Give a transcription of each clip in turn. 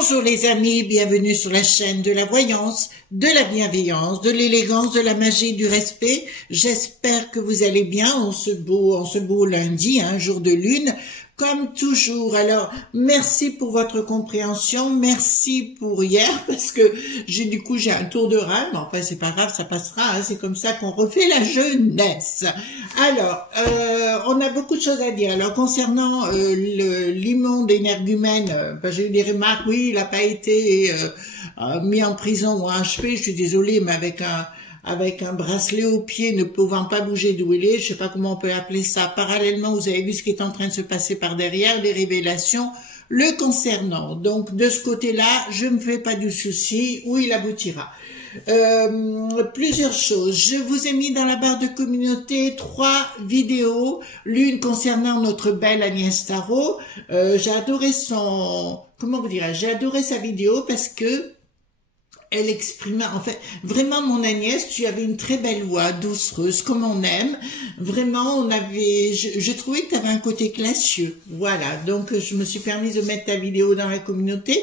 Bonjour les amis, bienvenue sur la chaîne de la voyance, de la bienveillance, de l'élégance, de la magie, du respect. J'espère que vous allez bien en ce beau lundi, un jour de lune, comme toujours. Alors, merci pour votre compréhension, merci pour hier, parce que j'ai un tour de rein, mais enfin c'est pas grave, ça passera, hein, c'est comme ça qu'on refait la jeunesse. Alors, on a beaucoup de choses à dire. Alors, concernant l'immonde énergumène, j'ai eu des remarques, oui, il n'a pas été mis en prison ou HP, je suis désolée, mais avec un bracelet au pied, ne pouvant pas bouger d'où il est, je sais pas comment on peut appeler ça. Parallèlement, vous avez vu ce qui est en train de se passer par derrière, les révélations le concernant. Donc, de ce côté-là, je ne me fais pas du souci, où il aboutira. Plusieurs choses. Je vous ai mis dans la barre de communauté 3 vidéos, l'une concernant notre belle Agnès Tarot. J'ai adoré j'ai adoré sa vidéo parce que elle exprimait, en fait, vraiment mon Agnès, tu avais une très belle voix, doucereuse, comme on aime. Vraiment, je trouvais que tu avais un côté classieux. Voilà, donc je me suis permise de mettre ta vidéo dans la communauté.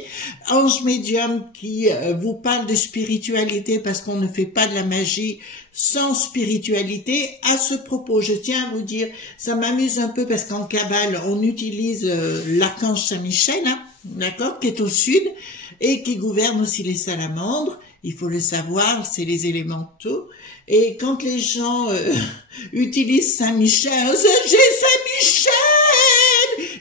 Ange médium qui vous parle de spiritualité parce qu'on ne fait pas de la magie sans spiritualité. À ce propos, je tiens à vous dire, ça m'amuse un peu parce qu'en Kabbale, on utilise l'archange Saint-Michel, hein, d'accord, qui est au sud, et qui gouverne aussi les salamandres. Il faut le savoir, c'est les élémentaux. Et quand les gens utilisent Saint-Michel, j'ai Saint-Michel,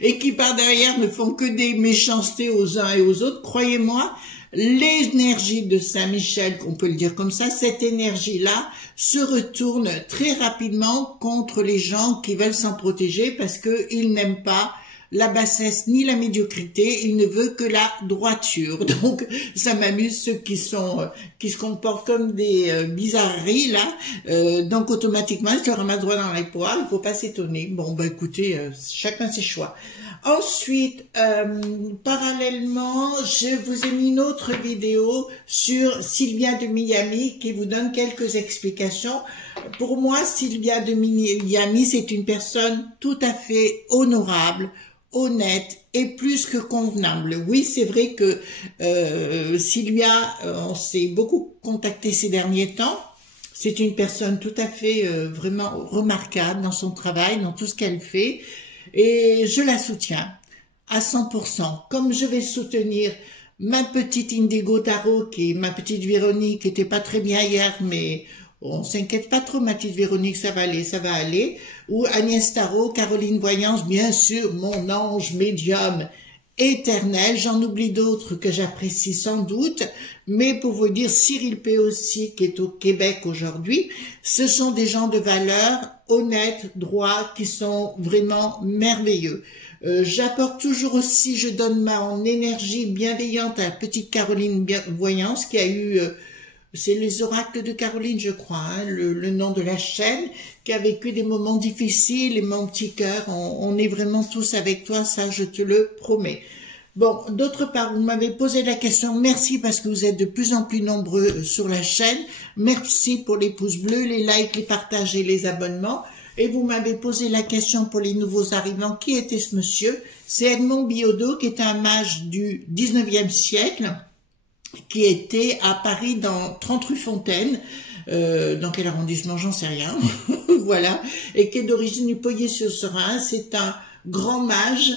et qui par derrière ne font que des méchancetés aux uns et aux autres, croyez-moi, l'énergie de Saint-Michel, qu'on peut le dire comme ça, cette énergie-là se retourne très rapidement contre les gens qui veulent s'en protéger parce qu'ils n'aiment pas la bassesse ni la médiocrité, il ne veut que la droiture. Donc ça m'amuse ceux qui se comportent comme des bizarreries là. Donc automatiquement je leur ramasse droit dans les poils, il faut pas s'étonner. Bon bah écoutez, chacun ses choix. Ensuite, parallèlement, je vous ai mis une autre vidéo sur Sylvia de Miami qui vous donne quelques explications. Pour moi, Sylvia de Miami, c'est une personne tout à fait honorable, honnête et plus que convenable. Oui, c'est vrai que Sylvia, on s'est beaucoup contacté ces derniers temps. C'est une personne tout à fait vraiment remarquable dans son travail, dans tout ce qu'elle fait. Et je la soutiens à 100%. Comme je vais soutenir ma petite Indigo Tarot, ma petite Véronique, qui était pas très bien hier, mais on s'inquiète pas trop, ma petite Véronique, ça va aller. Ou Agnès Tarot, Caroline Voyance, bien sûr, mon ange médium éternel. J'en oublie d'autres que j'apprécie sans doute, mais pour vous dire, Cyril P. aussi, qui est au Québec aujourd'hui, ce sont des gens de valeur, honnêtes, droits, qui sont vraiment merveilleux. J'apporte toujours aussi, je donne mon énergie bienveillante à la petite Caroline Voyance, qui a eu... c'est les oracles de Caroline, je crois, hein, le nom de la chaîne, qui a vécu des moments difficiles, et mon petit cœur, on est vraiment tous avec toi, ça je te le promets. Bon, d'autre part, vous m'avez posé la question, merci parce que vous êtes de plus en plus nombreux sur la chaîne, merci pour les pouces bleus, les likes, les partages et les abonnements, et vous m'avez posé la question pour les nouveaux arrivants, qui était ce monsieur? C'est Edmond Billaudot, qui est un mage du 19e siècle, qui était à Paris dans 30 rue Fontaine, dans quel arrondissement, j'en sais rien, voilà, et qui est d'origine du Poyer-sur-Serein. C'est un grand mage,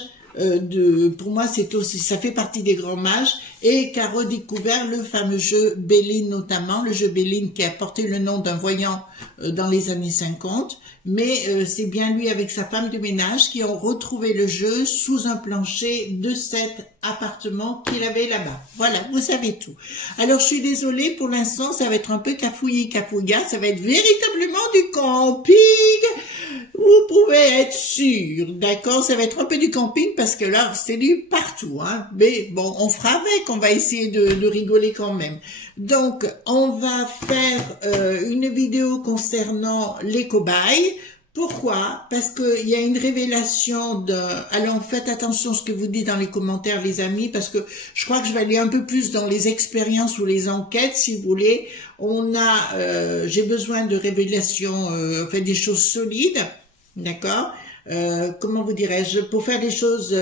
pour moi c'est aussi, ça fait partie des grands mages, et qui a redécouvert le fameux jeu Béline notamment, le jeu Béline qui a porté le nom d'un voyant dans les années 50, mais c'est bien lui avec sa femme de ménage qui ont retrouvé le jeu sous un plancher de cet appartement qu'il avait là-bas. Voilà, vous savez tout. Alors je suis désolée, pour l'instant ça va être un peu cafouillat, ça va être véritablement du camping, vous pouvez être sûr, d'accord, ça va être un peu du camping parce que là c'est du partout, hein, mais bon, on fera avec, on va essayer de rigoler quand même. Donc on va faire une vidéo concernant les cobayes. Pourquoi? Parce qu'il y a une révélation de... Alors faites attention à ce que vous dites dans les commentaires les amis, parce que je crois que je vais aller un peu plus dans les expériences ou les enquêtes si vous voulez. J'ai besoin de révélations, enfin des choses solides, d'accord, comment vous dirais-je, pour faire des choses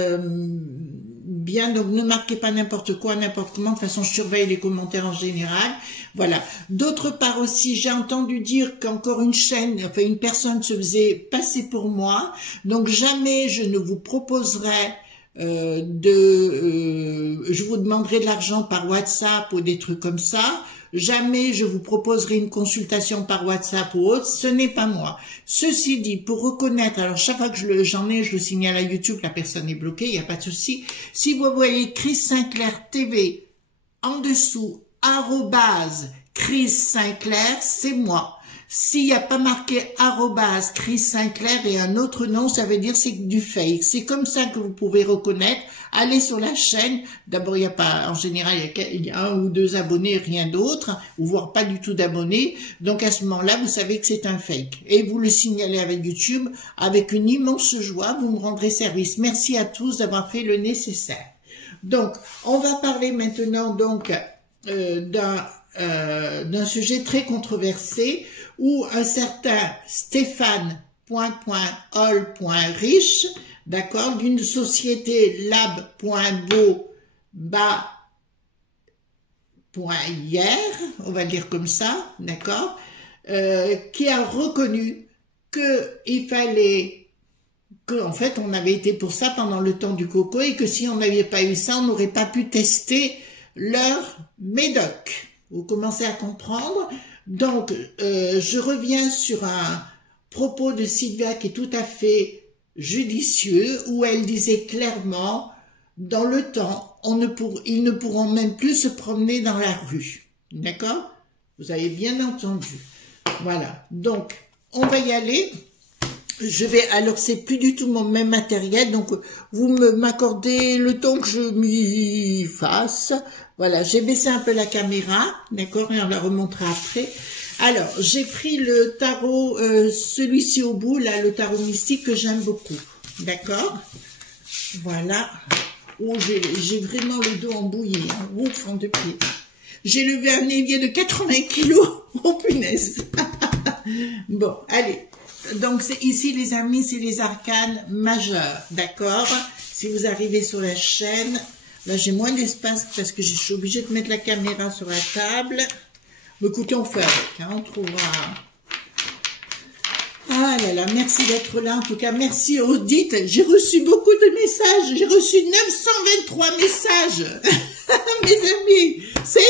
bien, donc ne marquez pas n'importe quoi, n'importe comment, de toute façon je surveille les commentaires en général, voilà. D'autre part aussi, j'ai entendu dire qu'encore une chaîne, enfin une personne se faisait passer pour moi, donc jamais je ne vous proposerai je vous demanderai de l'argent par WhatsApp ou des trucs comme ça. Jamais je vous proposerai une consultation par WhatsApp ou autre, ce n'est pas moi. Ceci dit, pour reconnaître, alors chaque fois que j'en ai, je le signale à YouTube, la personne est bloquée, il n'y a pas de souci. Si vous voyez Chris Sinclair TV en dessous, @Chris Sinclair, c'est moi. S'il n'y a pas marqué @Chris Sinclair et un autre nom, ça veut dire c'est du fake. C'est comme ça que vous pouvez reconnaître. Allez sur la chaîne. D'abord, il n'y a pas, en général, il y a 1 ou 2 abonnés, rien d'autre, ou voire pas du tout d'abonnés. Donc à ce moment-là, vous savez que c'est un fake. Et vous le signalez avec YouTube, avec une immense joie, vous me rendrez service. Merci à tous d'avoir fait le nécessaire. Donc, on va parler maintenant donc d'un sujet très controversé où un certain Stéphane.Hall.Rich, d'accord, d'une société lab.bo.hier, on va dire comme ça, d'accord, qui a reconnu qu'il fallait, qu'en fait on avait été pour ça pendant le temps du coco et que si on n'avait pas eu ça, on n'aurait pas pu tester leur médoc. Vous commencez à comprendre. Donc, je reviens sur un propos de Sylvia qui est tout à fait judicieux, où elle disait clairement, dans le temps, ils ne pourront même plus se promener dans la rue. D'accord? Vous avez bien entendu. Voilà. Donc, on va y aller. Alors c'est plus du tout mon même matériel, donc vous m'accordez le temps que je m'y fasse. Voilà, j'ai baissé un peu la caméra, d'accord, et on la remontera après. Alors, j'ai pris le tarot, celui-ci au bout, là, le tarot mystique que j'aime beaucoup, d'accord. Voilà. Oh, j'ai vraiment le dos embouillé, hein. Ouf, en 2 pieds. J'ai levé un évier de 80 kilos, oh punaise. Bon, allez. Donc, ici, les amis, c'est les arcanes majeurs, d'accord? Si vous arrivez sur la chaîne, là, j'ai moins d'espace parce que je suis obligée de mettre la caméra sur la table. Mais écoutez, on fait avec, hein, on trouvera. Ah là là, merci d'être là, en tout cas, merci Audite. J'ai reçu beaucoup de messages, j'ai reçu 923 messages, mes amis, c'est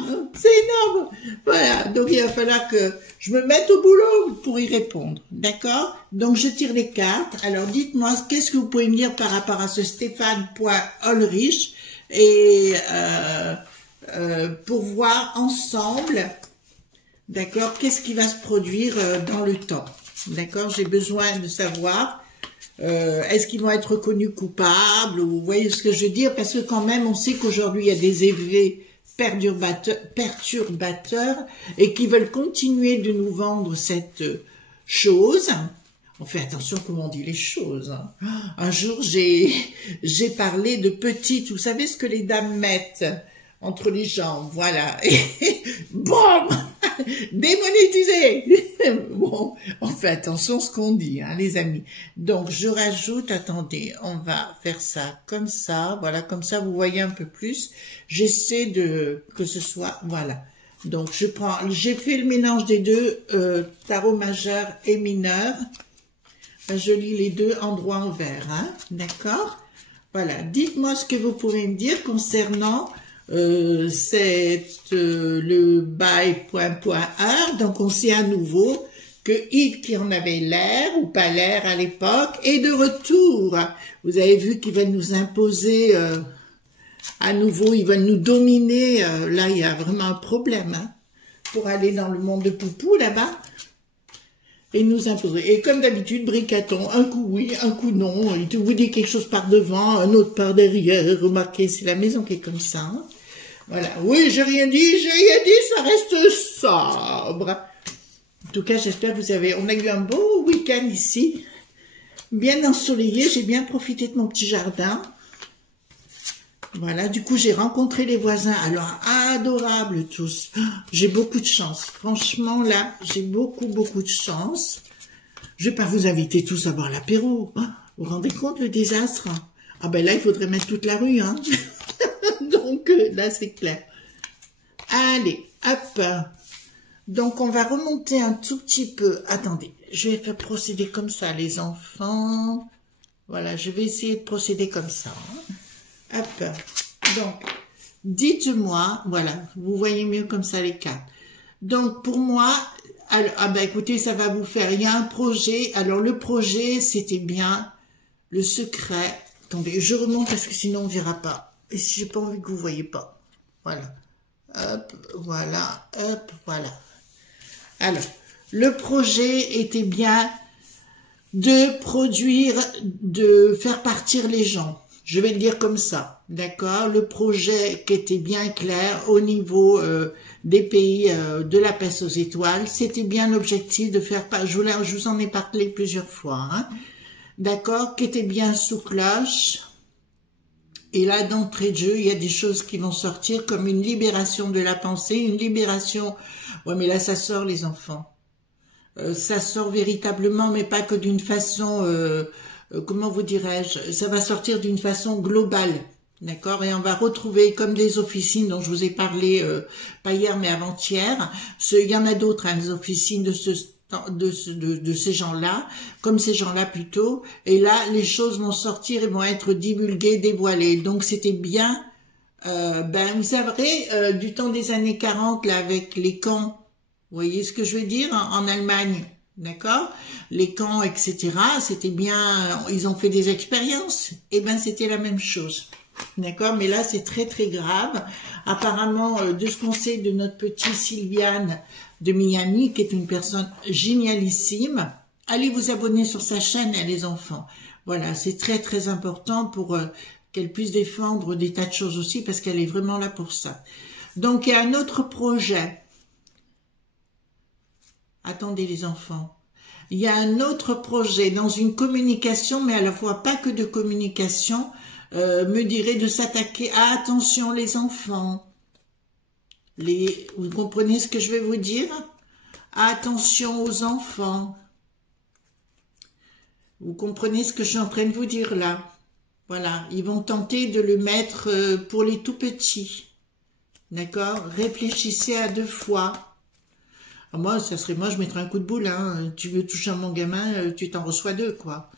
énorme, c'est énorme. Voilà, donc il va falloir que je me mette au boulot pour y répondre, d'accord? Donc je tire les cartes. Alors dites-moi, qu'est-ce que vous pouvez me dire par rapport à ce Stéphane.Hall.Rich et pour voir ensemble, d'accord, qu'est-ce qui va se produire dans le temps, d'accord? J'ai besoin de savoir, est-ce qu'ils vont être reconnus coupables, ou vous voyez ce que je veux dire, parce que quand même, on sait qu'aujourd'hui, il y a des effets perturbateurs et qui veulent continuer de nous vendre cette chose. On fait attention comment on dit les choses, hein. Un jour, j'ai parlé de petites, vous savez ce que les dames mettent entre les jambes, voilà, et boum, démonétisé. Bon, on fait attention à ce qu'on dit, hein, les amis. Donc, je rajoute, attendez, on va faire ça comme ça, voilà, comme ça, vous voyez un peu plus. J'essaie que ce soit, voilà. Donc, j'ai fait le mélange des deux, tarot majeur et mineur. Ben, je lis les deux en droit envers, hein, d'accord? Voilà, dites-moi ce que vous pouvez me dire concernant le bail.1, donc on sait à nouveau que Yves qui en avait l'air ou pas l'air à l'époque est de retour. Vous avez vu qu'ils veulent nous imposer à nouveau, ils veulent nous dominer. Là, il y a vraiment un problème, hein, pour aller dans le monde de Poupou là-bas et nous imposer. Et comme d'habitude, bricaton, un coup oui, un coup non. Il vous dit quelque chose par devant, un autre par derrière. Remarquez, c'est la maison qui est comme ça, hein. Voilà, oui, j'ai rien dit, ça reste sobre. En tout cas, j'espère que on a eu un beau week-end ici, bien ensoleillé, j'ai bien profité de mon petit jardin. Voilà, du coup, j'ai rencontré les voisins, alors adorables tous. J'ai beaucoup de chance, franchement, là, j'ai beaucoup de chance. Je vais pas vous inviter tous à boire l'apéro, vous vous rendez compte le désastre? Ah ben là, il faudrait mettre toute la rue, hein. Donc là, c'est clair. Allez, hop. Donc, on va remonter un tout petit peu. Attendez, je vais faire procéder comme ça, les enfants. Voilà, je vais essayer de procéder comme ça. Hein. Hop. Donc, dites-moi, voilà, vous voyez mieux comme ça les cartes. Donc, pour moi, alors, ah ben écoutez, ça va vous faire, il y a un projet. Alors, le projet, c'était bien le secret. Attendez, je remonte parce que sinon, on ne verra pas. Et si j'ai pas envie que vous ne voyez pas. Voilà. Hop, voilà, hop, voilà. Alors, le projet était bien de produire, de faire partir les gens. Je vais le dire comme ça, d'accord? Le projet qui était bien clair au niveau des pays de la peste aux étoiles, c'était bien l'objectif de faire, je vous en ai parlé plusieurs fois, hein, d'accord? Qui était bien sous cloche. Et là, d'entrée de jeu, il y a des choses qui vont sortir comme une libération de la pensée, une libération... Ouais, mais là, ça sort, les enfants. Ça sort véritablement, mais pas que d'une façon... comment vous dirais-je? Ça va sortir d'une façon globale, d'accord? Et on va retrouver, comme des officines dont je vous ai parlé, pas hier, mais avant-hier. Il y en a d'autres, hein, des officines de ces gens-là, comme ces gens-là plutôt, et là, les choses vont sortir et vont être divulguées, dévoilées. Donc, c'était bien, vous savez, du temps des années 40, là, avec les camps, vous voyez ce que je veux dire, en Allemagne, d'accord? Les camps, etc., c'était bien, ils ont fait des expériences, et ben, c'était la même chose. D'accord, mais là c'est très très grave. Apparemment, de ce qu'on sait de notre petite Sylviane de Miami, qui est une personne génialissime, allez vous abonner sur sa chaîne, hein, les enfants. Voilà, c'est très très important pour qu'elle puisse défendre des tas de choses aussi, parce qu'elle est vraiment là pour ça. Donc il y a un autre projet. Attendez les enfants. Il y a un autre projet dans une communication, mais à la fois pas que de communication, me dirait de s'attaquer à, attention les enfants, vous comprenez ce que je vais vous dire? Attention aux enfants, vous comprenez ce que je suis en train de vous dire là? Voilà, ils vont tenter de le mettre pour les tout petits, d'accord? Réfléchissez à 2 fois. Alors moi, je mettrais un coup de boule, hein. Tu veux toucher à mon gamin, tu t'en reçois 2, quoi.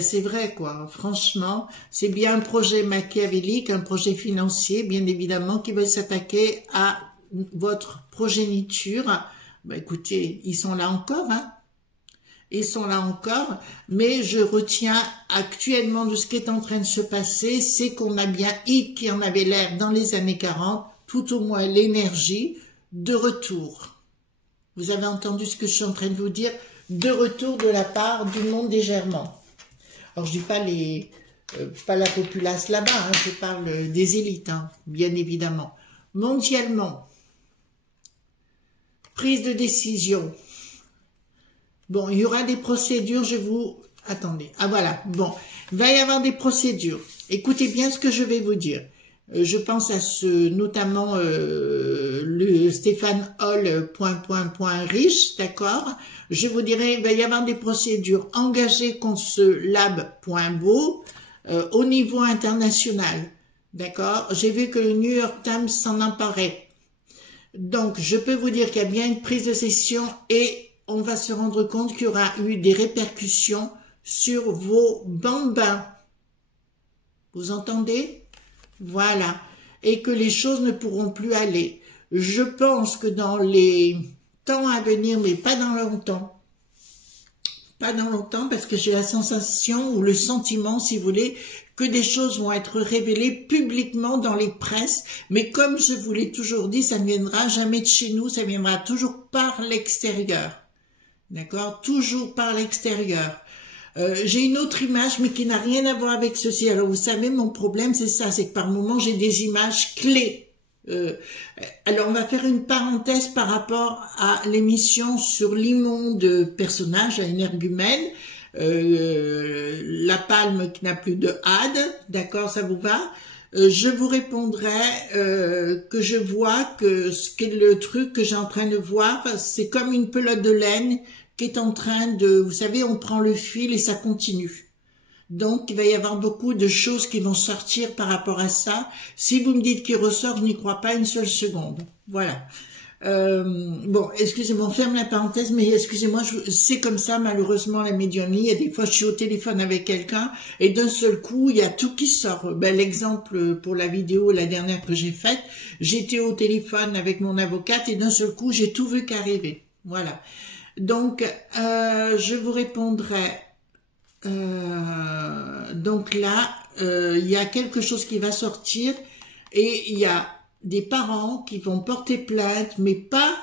C'est vrai, quoi. Franchement, c'est bien un projet machiavélique, un projet financier, bien évidemment, qui veut s'attaquer à votre progéniture. Écoutez, ils sont là encore, hein. Ils sont là encore, mais je retiens actuellement de ce qui est en train de se passer, c'est qu'on a bien qui en avait l'air dans les années 40, tout au moins l'énergie de retour. Vous avez entendu ce que je suis en train de vous dire? De retour de la part du monde des Germans. Alors, je dis pas pas la populace là-bas, hein, je parle des élites, hein, bien évidemment. Mondialement, prise de décision. Bon, il y aura des procédures, attendez, ah voilà, bon, il va y avoir des procédures. Écoutez bien ce que je vais vous dire. Je pense à notamment le Stéphane Hall, riche, d'accord? Je vous dirai, il va y avoir des procédures engagées contre ce lab.beau au niveau international, d'accord? J'ai vu que le New York Times s'en emparait. Donc, je peux vous dire qu'il y a bien une prise de session et on va se rendre compte qu'il y aura eu des répercussions sur vos bambins. Vous entendez? Voilà, et que les choses ne pourront plus aller. Je pense que dans les temps à venir, mais pas dans longtemps, parce que j'ai la sensation ou le sentiment, si vous voulez, que des choses vont être révélées publiquement dans les presses, mais comme je vous l'ai toujours dit, ça ne viendra jamais de chez nous, ça viendra toujours par l'extérieur, d'accord? Toujours par l'extérieur. J'ai une autre image, mais qui n'a rien à voir avec ceci. Alors, vous savez, mon problème, c'est ça, c'est que par moments, j'ai des images clés. Alors, on va faire une parenthèse par rapport à l'émission sur l'immonde personnage, un énergumène, la palme qui n'a plus de hade, d'accord, ça vous va? Je vous répondrai que je vois que ce qu'est le truc que j'ai en train de voir, c'est comme une pelote de laine qui est en train de, vous savez, on prend le fil et ça continue. Donc, il va y avoir beaucoup de choses qui vont sortir par rapport à ça. Si vous me dites qu'il ressort, je n'y crois pas une seule seconde. Voilà. Bon, excusez-moi, on ferme la parenthèse, mais excusez-moi, c'est comme ça, malheureusement, la médiumnie. Il y a des fois, je suis au téléphone avec quelqu'un, et d'un seul coup, il y a tout qui sort. Ben, l'exemple pour la vidéo, la dernière que j'ai faite, j'étais au téléphone avec mon avocate, et d'un seul coup, j'ai tout vu qu'arriver. Voilà. Donc, je vous répondrai. Donc là, il y a quelque chose qui va sortir, et il y a des parents qui vont porter plainte, mais pas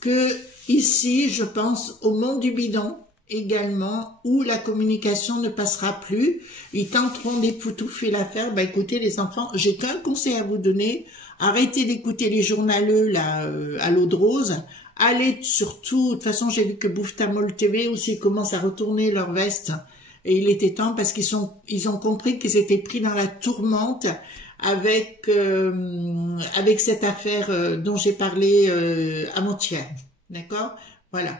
que ici, je pense au monde du bidon également, où la communication ne passera plus. Ils tenteront d'étouffer l'affaire. Ben écoutez les enfants, j'ai qu'un conseil à vous donner, arrêtez d'écouter les journaleux là à l'eau de rose, allez surtout, de toute façon j'ai vu que Bouftamol TV aussi commence à retourner leur veste, et il était temps parce ils ont compris qu'ils étaient pris dans la tourmente avec cette affaire dont j'ai parlé avant-hier, d'accord, voilà.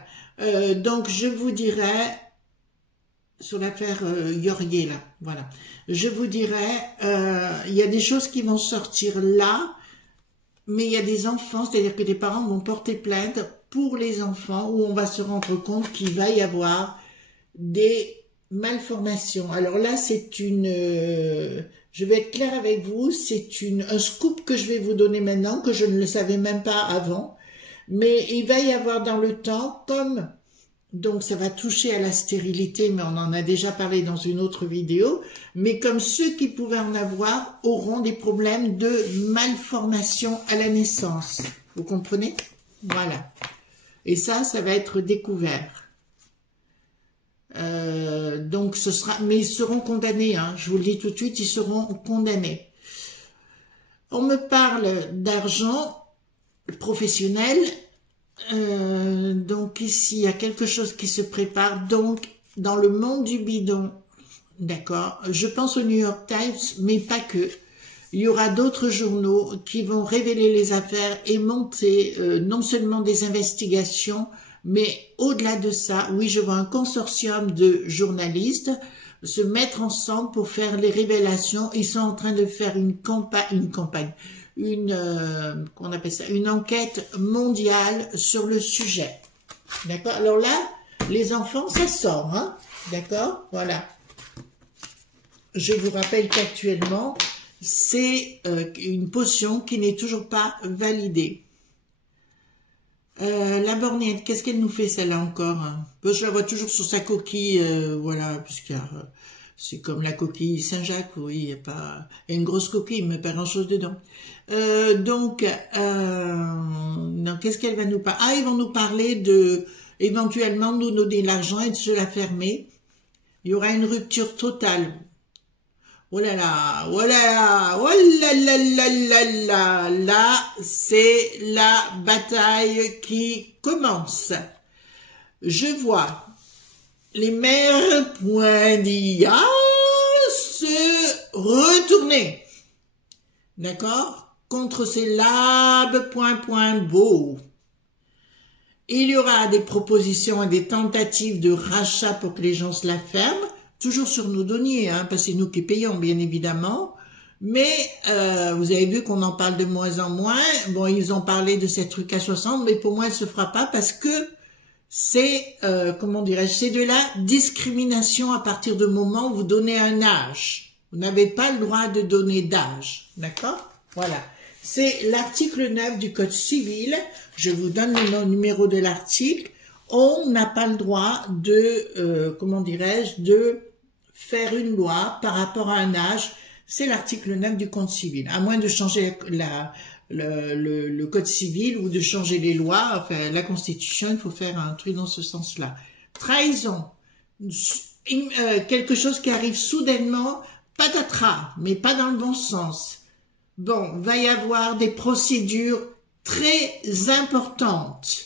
Donc je vous dirais sur l'affaire Yorier là, voilà. Je vous dirais, il y a des choses qui vont sortir là, mais il y a des enfants, c'est-à-dire que des parents vont porter plainte pour les enfants où on va se rendre compte qu'il va y avoir des malformations. Alors là, c'est une... je vais être claire avec vous, c'est un scoop que je vais vous donner maintenant, que je ne le savais même pas avant. Mais il va y avoir dans le temps, comme... Donc ça va toucher à la stérilité, mais on en a déjà parlé dans une autre vidéo. Mais comme ceux qui pouvaient en avoir auront des problèmes de malformation à la naissance. Vous comprenez? Voilà. Et ça va être découvert. Donc ce sera, mais ils seront condamnés, hein, je vous le dis tout de suite, ils seront condamnés. On me parle d'argent professionnel, donc ici il y a quelque chose qui se prépare, donc dans le monde du bidon, d'accord, je pense au New York Times, mais pas que. Il y aura d'autres journaux qui vont révéler les affaires et monter non seulement des investigations, mais au-delà de ça, oui, je vois un consortium de journalistes se mettre ensemble pour faire les révélations. Ils sont en train de faire une enquête mondiale sur le sujet. D'accord? Alors là, les enfants, ça sort, hein? D'accord? Voilà. Je vous rappelle qu'actuellement, c'est une potion qui n'est toujours pas validée. La borgnette, qu'est-ce qu'elle nous fait celle-là encore, hein? Je la vois toujours sur sa coquille, voilà, puisque c'est comme la coquille Saint-Jacques, oui, il y a une grosse coquille, mais pas grand-chose dedans. Donc, qu'est-ce qu'elle va nous parler? Ah, ils vont nous parler de, éventuellement, nous donner l'argent et de se la fermer. Il y aura une rupture totale. Oh là là, oh là là, oh là là là là là, là, c'est la bataille qui commence. Je vois les mères pointilleuses se retourner, d'accord, contre ces labes point beaux. Il y aura des propositions et des tentatives de rachat pour que les gens se la ferment. Toujours sur nos deniers, hein, parce que c'est nous qui payons, bien évidemment. Mais vous avez vu qu'on en parle de moins en moins. Bon, ils ont parlé de cette truc à 60, mais pour moi, elle se fera pas parce que c'est, comment dirais-je, c'est de la discrimination à partir du moment où vous donnez un âge. Vous n'avez pas le droit de donner d'âge, d'accord? Voilà. C'est l'article 9 du Code civil. Je vous donne le numéro de l'article. On n'a pas le droit de, comment dirais-je, de faire une loi par rapport à un âge. C'est l'article 9 du Code civil. À moins de changer le Code civil ou de changer les lois, enfin la Constitution, il faut faire un truc dans ce sens-là. Trahison, quelque chose qui arrive soudainement, patatras, mais pas dans le bon sens. Bon, va y avoir des procédures très importantes.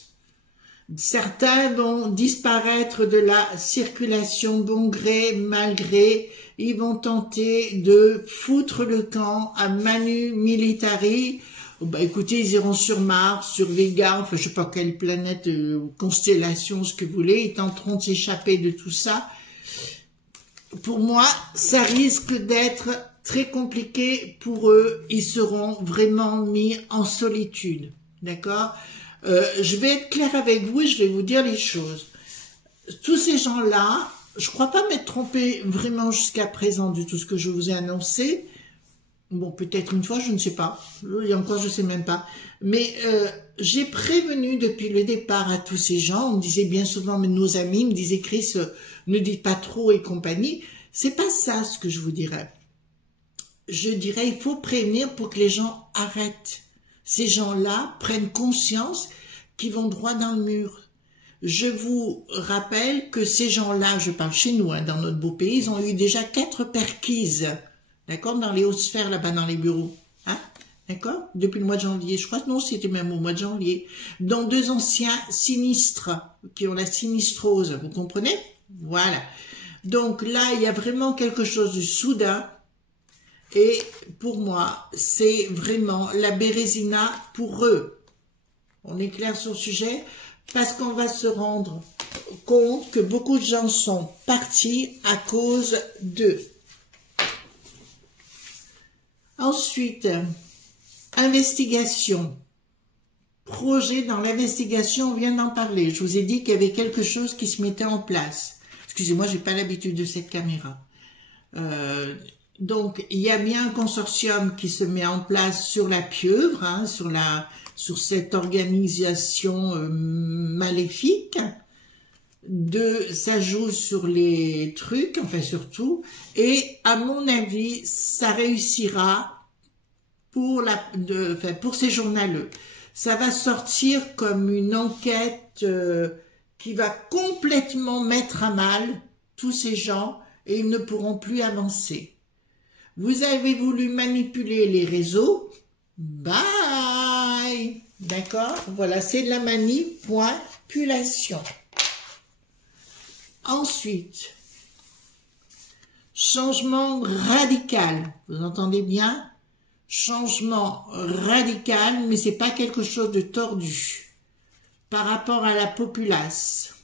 Certains vont disparaître de la circulation bon gré, mal gré. Ils vont tenter de foutre le camp à manu militari. Bah, écoutez, ils iront sur Mars, sur Vega, enfin je sais pas quelle planète, constellation, ce que vous voulez. Ils tenteront de s'échapper de tout ça. pour moi, ça risque d'être très compliqué pour eux. Ils seront vraiment mis en solitude. D'accord? Je vais être claire avec vous et je vais vous dire les choses. Tous ces gens-là, je crois pas m'être trompée vraiment jusqu'à présent de tout ce que je vous ai annoncé. Bon, peut-être une fois, je ne sais pas. Et encore, je sais même pas. Mais j'ai prévenu depuis le départ à tous ces gens. On me disait bien souvent, mais nos amis me disaient, Chris, ne dites pas trop et compagnie. C'est pas ça ce que je vous dirais. Je dirais, il faut prévenir pour que les gens arrêtent. Ces gens-là prennent conscience qu'ils vont droit dans le mur. Je vous rappelle que ces gens-là, je parle chez nous, hein, dans notre beau pays, ils ont eu déjà 4 perquises, d'accord, dans les hautes sphères, là-bas, dans les bureaux, hein, d'accord, depuis le mois de janvier, je crois que non, c'était même au mois de janvier, dont 2 anciens sinistres, qui ont la sinistrose, vous comprenez? Voilà. Donc là, il y a vraiment quelque chose de soudain, et pour moi, c'est vraiment la Bérésina pour eux. On est clair sur le sujet? Parce qu'on va se rendre compte que beaucoup de gens sont partis à cause d'eux. Ensuite, investigation. Projet dans l'investigation, on vient d'en parler. Je vous ai dit qu'il y avait quelque chose qui se mettait en place. Excusez-moi, j'ai pas l'habitude de cette caméra. Donc, il y a bien un consortium qui se met en place sur la pieuvre, hein, sur cette organisation maléfique. Ça joue sur les trucs, enfin surtout. Et à mon avis, ça réussira pour ces journaleux. Ça va sortir comme une enquête qui va complètement mettre à mal tous ces gens et ils ne pourront plus avancer. Vous avez voulu manipuler les réseaux, bye. D'accord? Voilà, c'est de la manipulation. Ensuite, changement radical. Vous entendez bien? Changement radical, mais c'est pas quelque chose de tordu par rapport à la populace.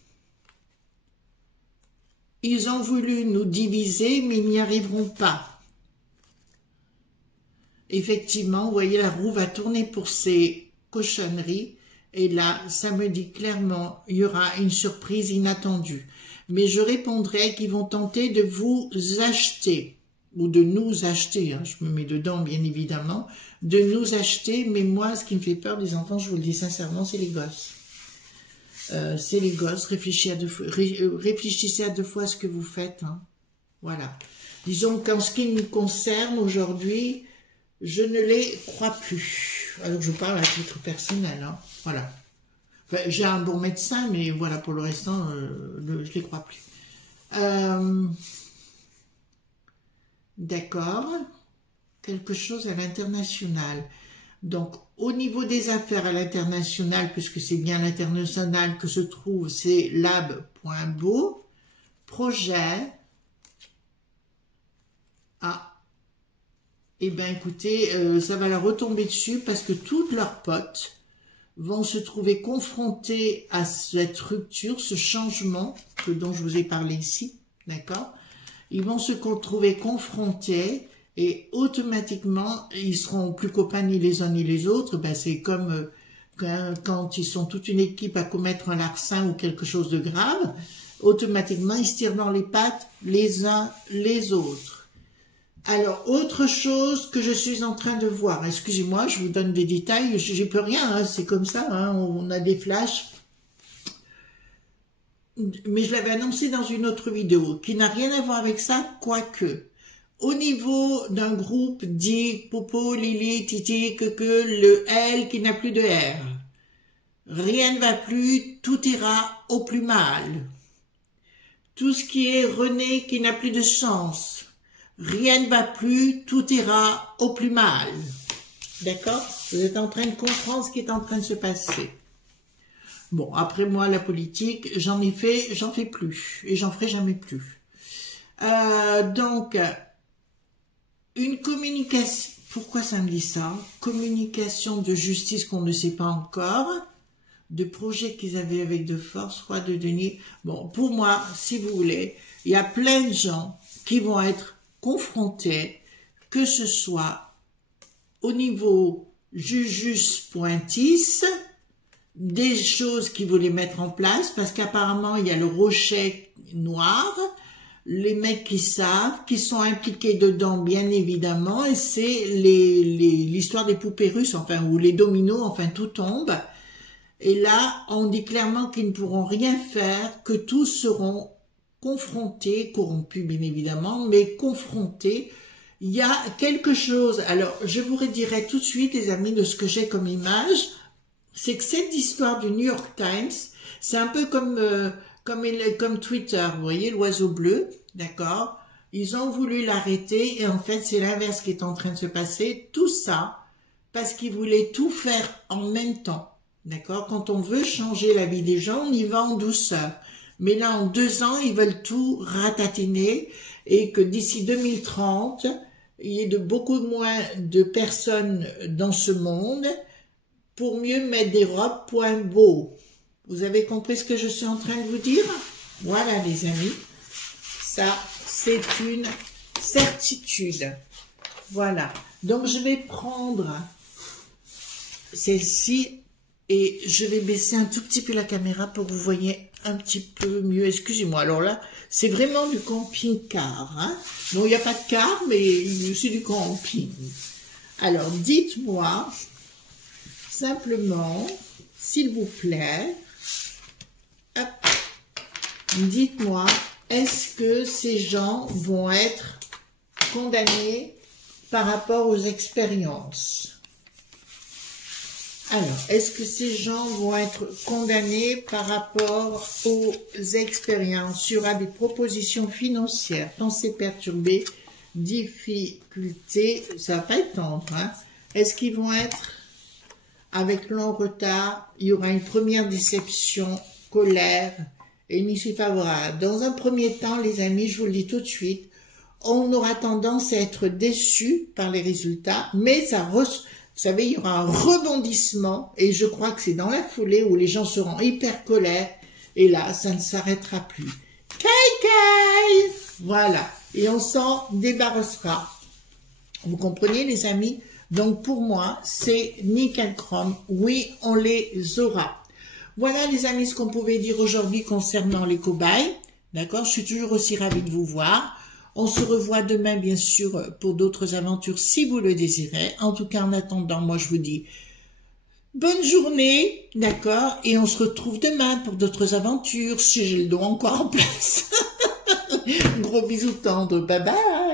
Ils ont voulu nous diviser, mais ils n'y arriveront pas. Effectivement, vous voyez, la roue va tourner pour ces cochonneries. Et là, ça me dit clairement, il y aura une surprise inattendue. Mais je répondrai qu'ils vont tenter de vous acheter, ou de nous acheter, hein, je me mets dedans bien évidemment, de nous acheter. Mais moi, ce qui me fait peur des enfants, je vous le dis sincèrement, c'est les gosses. C'est les gosses, réfléchissez à 2 fois ce que vous faites. Hein. Voilà. Disons qu'en ce qui nous concerne aujourd'hui, je ne les crois plus. Alors, je parle à titre personnel. Hein. Voilà. Enfin, j'ai un bon médecin, mais voilà, pour le restant, je ne les crois plus. D'accord. Quelque chose à l'international. Donc, au niveau des affaires à l'international, puisque c'est bien l'international que se trouve, c'est lab.beau. Projet. Ah. Eh bien, écoutez, ça va leur retomber dessus parce que toutes leurs potes vont se trouver confrontés à cette rupture, ce changement dont je vous ai parlé ici, d'accord? Ils vont se trouver confrontés et automatiquement, ils seront plus copains ni les uns ni les autres. Ben, c'est comme quand ils sont toute une équipe à commettre un larcin ou quelque chose de grave, automatiquement, ils se tirent dans les pattes les uns les autres. Alors, autre chose que je suis en train de voir, excusez-moi, je vous donne des détails, j'ai plus rien, hein, c'est comme ça, hein, on a des flashs, mais je l'avais annoncé dans une autre vidéo, qui n'a rien à voir avec ça, quoique, au niveau d'un groupe dit Popo, Lili, Titi, que le L qui n'a plus de R, rien ne va plus, tout ira au plus mal, tout ce qui est René qui n'a plus de sens, rien ne va plus, tout ira au plus mal. D'accord? Vous êtes en train de comprendre ce qui est en train de se passer. Bon, après moi, la politique, j'en fais plus. Et j'en ferai jamais plus. Donc, une communication... Pourquoi ça me dit ça? Communication de justice qu'on ne sait pas encore. de projets qu'ils avaient avec de force, roi de denier. Bon, pour moi, si vous voulez, il y a plein de gens qui vont être confrontés, que ce soit au niveau Jujus Pointis, des choses qu'ils voulaient mettre en place, parce qu'apparemment, il y a le rocher noir, les mecs qui savent, qui sont impliqués dedans, bien évidemment, et c'est l'histoire des poupées russes, enfin, ou les dominos, enfin, tout tombe. Et là, on dit clairement qu'ils ne pourront rien faire, que tous seront confrontés, corrompus, bien évidemment, mais confrontés. Il y a quelque chose, alors, je vous redirai tout de suite, les amis, de ce que j'ai comme image, c'est que cette histoire du New York Times, c'est un peu comme Twitter, vous voyez, l'oiseau bleu, d'accord? Ils ont voulu l'arrêter et en fait, c'est l'inverse qui est en train de se passer. Tout ça parce qu'ils voulaient tout faire en même temps, d'accord? Quand on veut changer la vie des gens, on y va en douceur. Mais là, en 2 ans, ils veulent tout ratatiner et que d'ici 2030, il y ait beaucoup moins de personnes dans ce monde pour mieux mettre des robes point beau. Vous avez compris ce que je suis en train de vous dire? Voilà, les amis. Ça, c'est une certitude. Voilà. Donc, je vais prendre celle-ci et je vais baisser un tout petit peu la caméra pour que vous voyez un petit peu mieux. Excusez-moi. Alors là, c'est vraiment du camping-car. Hein? Non, il n'y a pas de car, mais c'est du camping. Alors, dites-moi simplement, s'il vous plaît, dites-moi, est-ce que ces gens vont être condamnés par rapport aux expériences? Alors, est-ce que ces gens vont être condamnés par rapport aux expériences? Il y aura des propositions financières, pensées perturbées, difficultés, ça va pas être tendre, hein? Est-ce qu'ils vont être avec long retard? Il y aura une première déception, colère et une issue favorable. Dans un premier temps, les amis, je vous le dis tout de suite, on aura tendance à être déçu par les résultats, mais vous savez, il y aura un rebondissement et je crois que c'est dans la foulée où les gens seront hyper colère et là, ça ne s'arrêtera plus. Kai! Voilà. Et on s'en débarrassera. Vous comprenez, les amis? Donc, pour moi, c'est nickel chrome. Oui, on les aura. Voilà, les amis, ce qu'on pouvait dire aujourd'hui concernant les cobayes. D'accord? Je suis toujours aussi ravie de vous voir. On se revoit demain, bien sûr, pour d'autres aventures, si vous le désirez. En tout cas, en attendant, moi, je vous dis bonne journée, d'accord? Et on se retrouve demain pour d'autres aventures, si j'ai le dos encore en place. Gros bisous tendres. Bye bye!